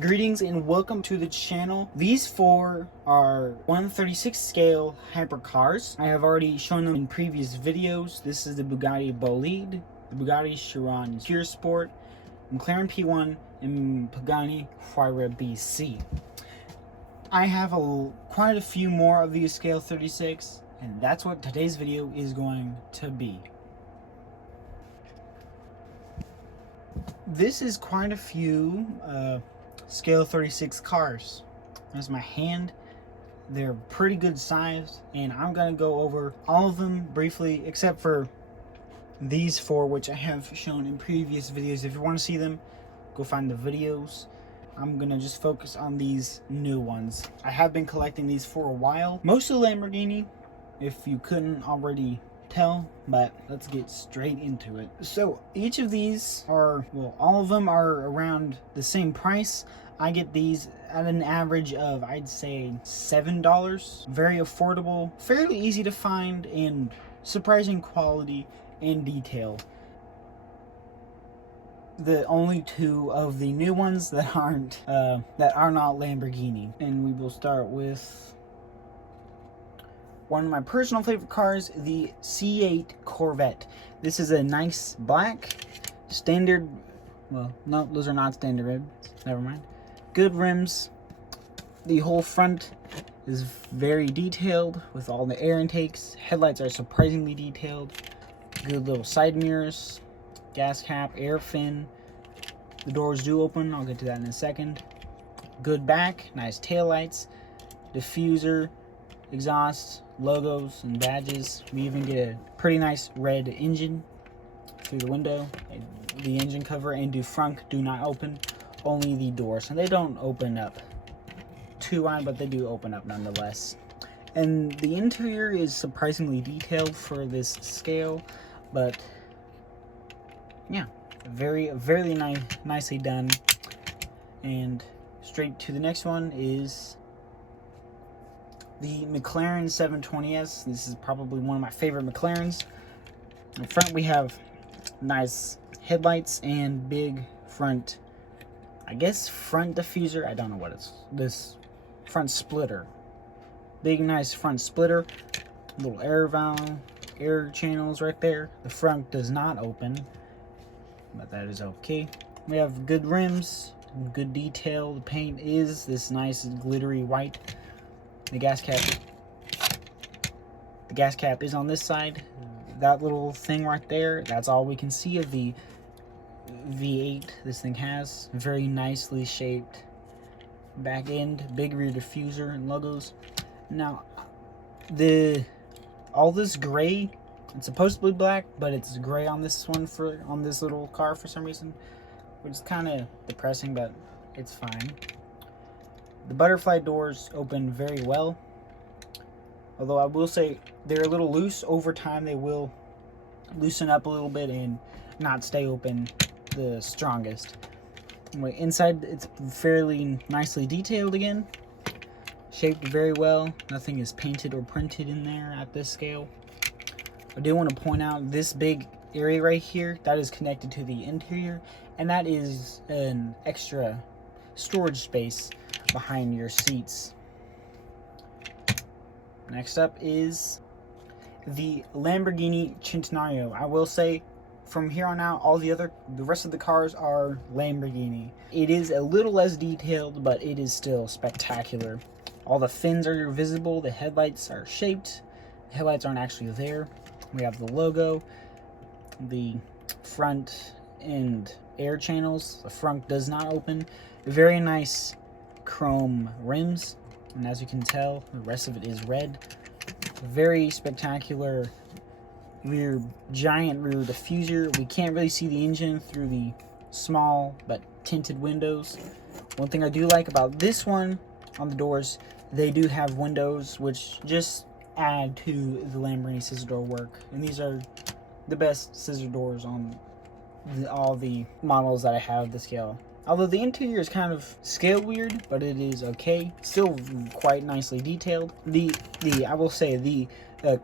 Greetings and welcome to the channel. These four are 1/36 scale hypercars. I have already shown them in previous videos. This is the Bugatti Bolide, the Bugatti Chiron Pure Sport, McLaren P1, and Pagani Huayra BC. I have quite a few more of these scale 36, and that's what today's video is going to be. This is quite a few scale 36 cars. There's my hand. They're pretty good size, and I'm gonna go over all of them briefly, except for these four, which I have shown in previous videos. If you want to see them, go find the videos. I'm gonna just focus on these new ones. I have been collecting these for a while, mostly Lamborghini, if you couldn't already tell, but let's get straight into it. So each of these are, well, all of them are around the same price. I get these at an average of, I'd say, $7. Very affordable, fairly easy to find, and surprising quality and detail. The only two of the new ones that are not Lamborghini, and we will start with one of my personal favorite cars, the C8 Corvette. This is a nice black, standard, well, no, those are not standard rims, never mind. Good rims. The whole front is very detailed with all the air intakes. Headlights are surprisingly detailed. Good little side mirrors, gas cap, air fin. The doors do open, I'll get to that in a second. Good back, nice taillights, diffuser, exhaust, logos and badges. We even get a pretty nice red engine through the window. The engine cover and the front do not open, only the doors, and they don't open up too wide, but they do open up nonetheless. And the interior is surprisingly detailed for this scale, but yeah, very nicely done. And straight to the next one is the McLaren 720S. This is probably one of my favorite McLarens. In front we have nice headlights and big front, I guess front diffuser, I don't know what it's, this front splitter. Big nice front splitter, little air valve, air channels right there. The front does not open, but that is okay. We have good rims, good detail. The paint is this nice glittery white. The gas cap is on this side. That little thing right there, that's all we can see of the V8 this thing has. Very nicely shaped back end, big rear diffuser and logos. Now, all this gray, it's supposed to be black, but it's gray on this one, on this little car for some reason, which is kind of depressing, but it's fine. The butterfly doors open very well, although I will say they're a little loose. Over time they will loosen up a little bit and not stay open the strongest. Anyway, inside it's fairly nicely detailed again, shaped very well. Nothing is painted or printed in there at this scale. I do want to point out this big area right here, that is connected to the interior, and that is an extra storage space behind your seats. Next up is the Lamborghini Centenario. I will say from here on out, the rest of the cars are Lamborghini. It is a little less detailed, but it is still spectacular. All the fins are visible, the headlights are shaped. The headlights aren't actually there. We have the logo, the front and air channels. The front does not open. Very nice chrome rims, and as you can tell, the rest of it is red. Very spectacular giant rear diffuser. We can't really see the engine through the small but tinted windows. One thing I do like about this one, on the doors, they do have windows which just add to the Lamborghini scissor door work, and these are the best scissor doors on all the models that I have the scale. Although the interior is kind of scale weird, but it is okay. Still quite nicely detailed. I will say the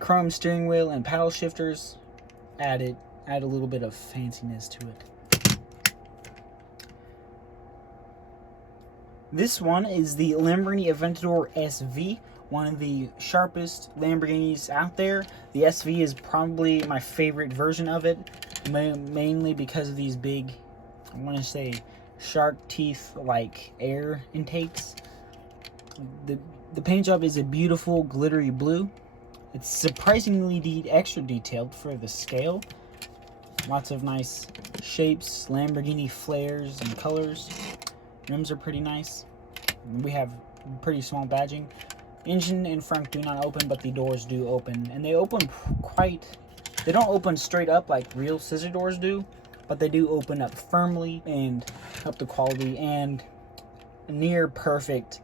chrome steering wheel and paddle shifters add a little bit of fanciness to it. This one is the Lamborghini Aventador SV, one of the sharpest Lamborghinis out there. The SV is probably my favorite version of it, mainly because of these big, I want to say, shark teeth like air intakes. The paint job is a beautiful glittery blue. It's surprisingly extra detailed for the scale. Lots of nice shapes, Lamborghini flares and colors. Rims are pretty nice. We have pretty small badging. Engine and front do not open, but the doors do open, and they open they don't open straight up like real scissor doors do, but they do open up firmly and help the quality, and near perfect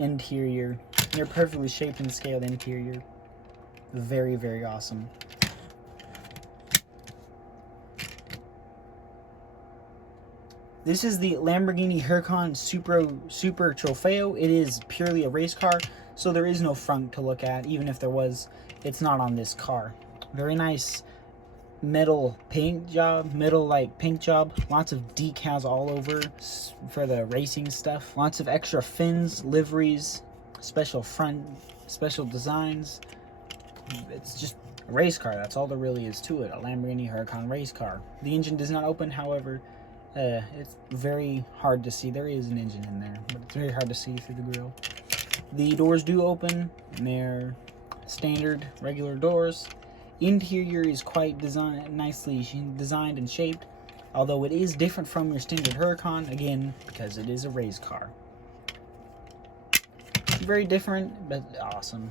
interior, near perfectly shaped and scaled interior. Very, very awesome. This is the Lamborghini Huracan Super Trofeo. It is purely a race car, so there is no front to look at. Even if there was, it's not on this car. Very nice metal paint job, metal-like paint job. Lots of decals all over for the racing stuff. Lots of extra fins, liveries, special front, special designs. It's just a race car. That's all there really is to it. A Lamborghini Huracan race car. The engine does not open, however. It's very hard to see. There is an engine in there, but it's very hard to see through the grille. The doors do open, and they're standard, regular doors. Interior is quite nicely designed and shaped, although it is different from your standard Huracan, again, because it is a race car. Very different, but awesome.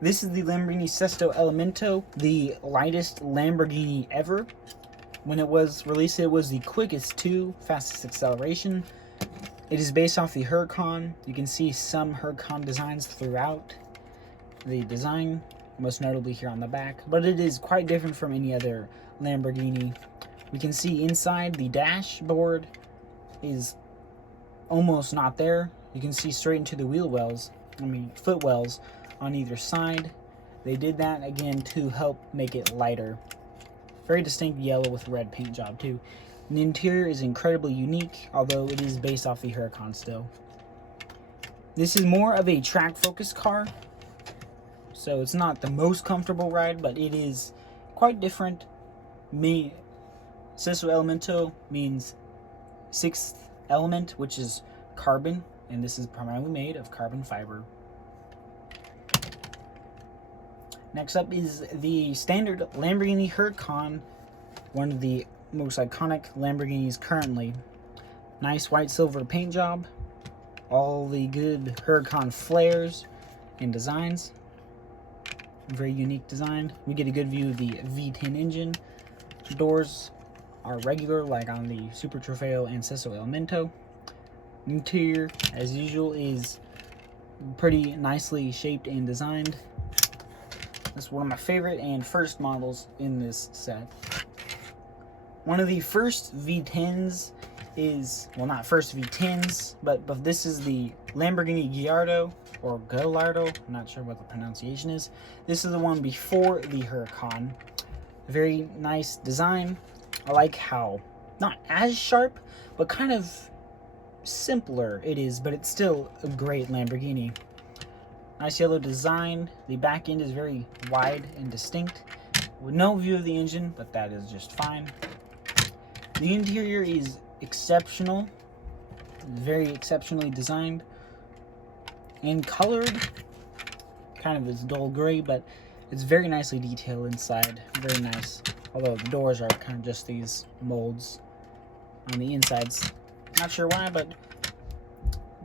This is the Lamborghini Sesto Elemento, the lightest Lamborghini ever. When it was released, it was the quickest too, fastest acceleration. It is based off the Huracan. You can see some Huracan designs throughout the design, most notably here on the back, but it is quite different from any other Lamborghini. We can see inside the dashboard is almost not there. You can see straight into the footwells on either side. They did that again to help make it lighter. Very distinct yellow with red paint job too. The interior is incredibly unique, although it is based off the Huracan still. This is more of a track focused car, so it's not the most comfortable ride, but it is quite different. Sesto Elemento means sixth element, which is carbon, and this is primarily made of carbon fiber. Next up is the standard Lamborghini Huracan, one of the most iconic Lamborghinis currently. Nice white silver paint job, all the good Huracan flares and designs. Very unique design. We get a good view of the V10 engine. Doors are regular like on the Super Trofeo and Sesto Elemento. Interior, as usual, is pretty nicely shaped and designed. This is one of my favorite and first models in this set. One of the first V10s is, well, not first V10s, but this is the Lamborghini Gallardo, or Gallardo, I'm not sure what the pronunciation is. This is the one before the Huracan. Very nice design. I like how, not as sharp, but kind of simpler it is, but it's still a great Lamborghini. Nice yellow design. The back end is very wide and distinct, with no view of the engine, but that is just fine. The interior is exceptional, very exceptionally designed and colored. Kind of is dull gray, but it's very nicely detailed inside. Very nice. Although the doors are kind of just these molds on the insides. Not sure why, but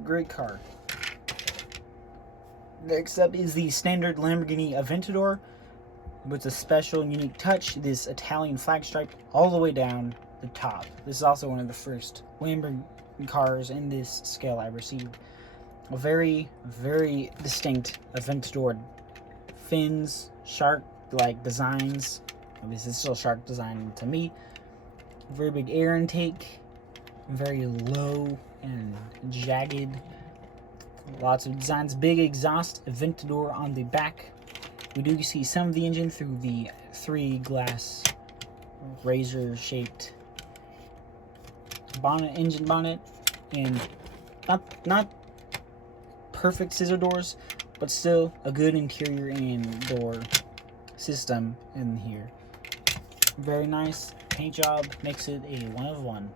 great car. Next up is the standard Lamborghini Aventador with a special and unique touch, this Italian flag stripe all the way down the top. This is also one of the first Lamborghini cars in this scale I received. A very, very distinct Aventador. Fins, shark-like designs. This is still shark design to me. Very big air intake. Very low and jagged. Lots of designs. Big exhaust Aventador on the back. We do see some of the engine through the 3 glass razor shaped bonnet, engine bonnet. and not perfect scissor doors, but still a good interior and door system in here. Very nice paint job, makes it a 1 of 1.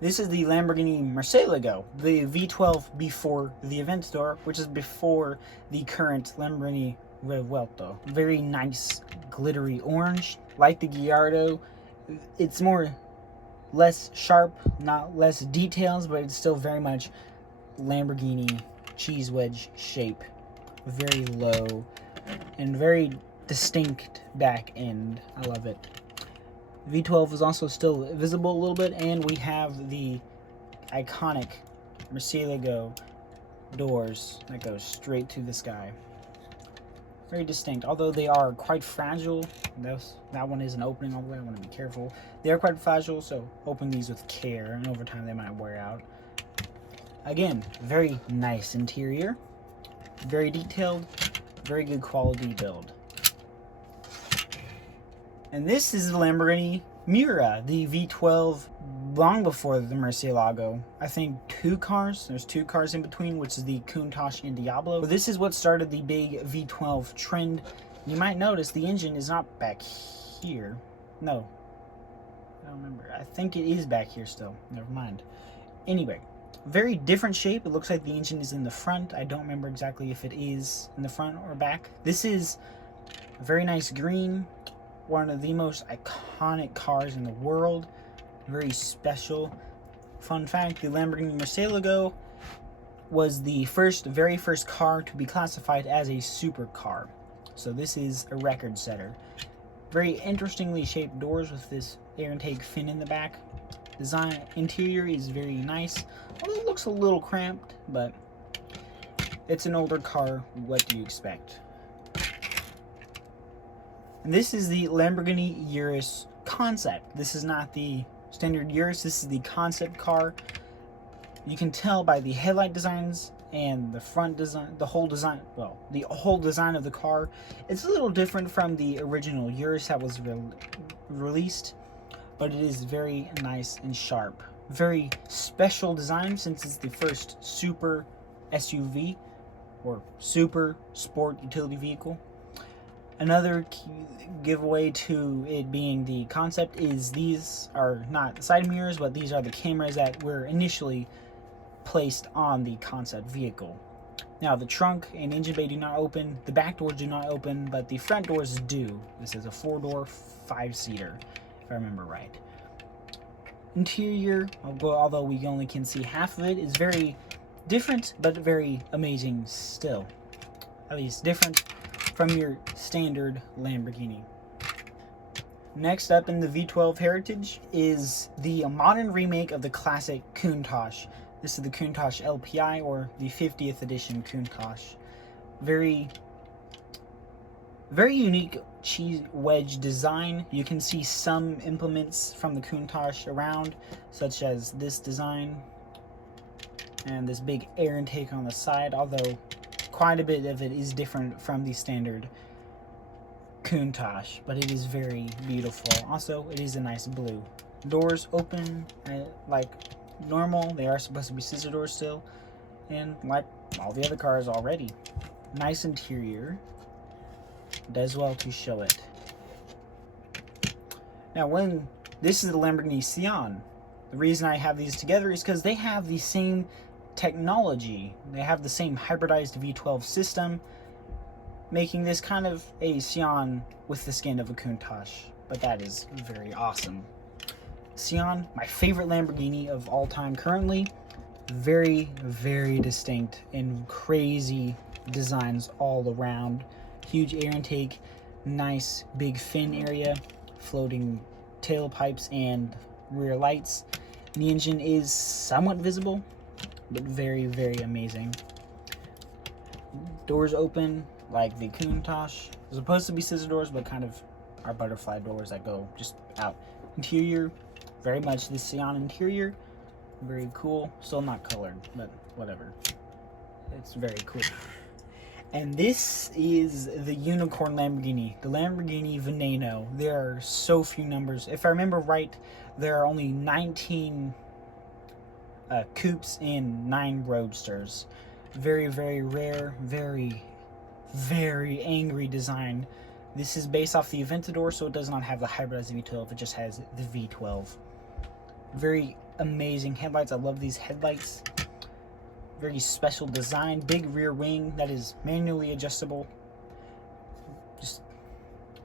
This is the Lamborghini Murciélago, the V12 before the Aventador, which is before the current Lamborghini Revuelto. Very nice glittery orange, like the Gallardo. It's less sharp, not less details, but it's still very much Lamborghini cheese wedge shape. Very low and very distinct back end. I love it. V12 is also still visible a little bit, and we have the iconic Murciélago doors that go straight to the sky. Very distinct, although they are quite fragile. That one isn't opening all the way. I want to be careful. They are quite fragile, so open these with care, and over time they might wear out. Again, very nice interior, very detailed, very good quality build. And this is the Lamborghini Miura, the V12, long before the Murciélago. I think there's two cars in between, which is the Countach and Diablo. This is what started the big V12 trend. You might notice the engine is not back here. No, I don't remember. I think it is back here still. Never mind. Anyway, very different shape. It looks like the engine is in the front. I don't remember exactly if it is in the front or back. This is a very nice green. One of the most iconic cars in the world. Very special. Fun fact, the Lamborghini Murciélago was the very first car to be classified as a supercar. So this is a record setter. Very interestingly shaped doors with this air intake fin in the back. Design interior is very nice. Although it looks a little cramped, but it's an older car. What do you expect? And this is the Lamborghini Urus concept. This is not the standard Urus, this is the concept car. You can tell by the headlight designs and the front design, the whole design of the car. It's a little different from the original Urus that was released, but it is very nice and sharp. Very special design since it's the first super SUV or super sport utility vehicle. Another giveaway to it being the concept is these are not side mirrors, but these are the cameras that were initially placed on the concept vehicle. Now, the trunk and engine bay do not open, the back doors do not open, but the front doors do. This is a 4-door, 5-seater, if I remember right. Interior, although we only can see half of it, is very different, but very amazing still. At least different from your standard Lamborghini. Next up in the V12 heritage is the modern remake of the classic Countach. This is the Countach LPI, or the 50th edition Countach. Very unique cheese wedge design. You can see some implements from the Countach around, such as this design and this big air intake on the side, although quite a bit of it is different from the standard Countach, but it is very beautiful. Also, it is a nice blue. Doors open like normal. They are supposed to be scissor doors still, and like all the other cars already. Nice interior. Does well to show it. Now, this is the Lamborghini Sian. The reason I have these together is because they have the same technology. They have the same hybridized V12 system, making this kind of a Sian with the skin of a Countach, but that is very awesome. Sian, my favorite Lamborghini of all time currently. Very, very distinct and crazy designs all around. Huge air intake, nice big fin area, floating tailpipes and rear lights. The engine is somewhat visible, but very, very amazing. Doors open like the Countach. They're supposed to be scissor doors, but kind of are butterfly doors that go just out. Interior, very much the Sian interior. Very cool. Still not colored, but whatever. It's very cool. And this is the unicorn Lamborghini, the Lamborghini Veneno. There are so few numbers. If I remember right, there are only 19 coupes and 9 roadsters. Very, very rare, very, very angry design. This is based off the Aventador, so it does not have the hybridized V12, it just has the V12. Very amazing headlights. I love these headlights. Very special design. Big rear wing that is manually adjustable. Just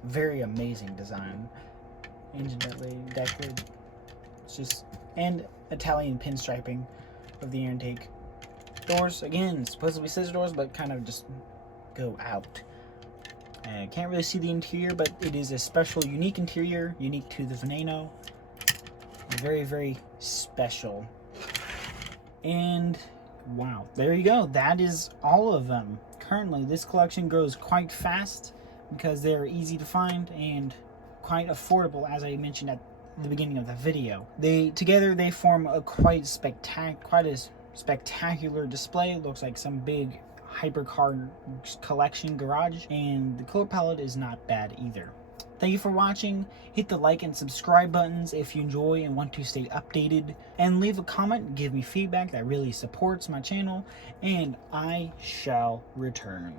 very amazing design. Engine deck lid. It's just, and Italian pinstriping of the air intake. Doors, again, supposed to be scissor doors, but kind of just go out. Can't really see the interior, but it is a special, unique interior, unique to the Veneno. Very, very special. And wow, there you go. That is all of them. Currently, this collection grows quite fast because they're easy to find and quite affordable, as I mentioned at the beginning of the video. Together they form a quite a spectacular display. It looks like some big hypercar collection garage, and the color palette is not bad either. Thank you for watching. Hit the like and subscribe buttons if you enjoy and want to stay updated, and leave a comment, give me feedback. That really supports my channel, and I shall return.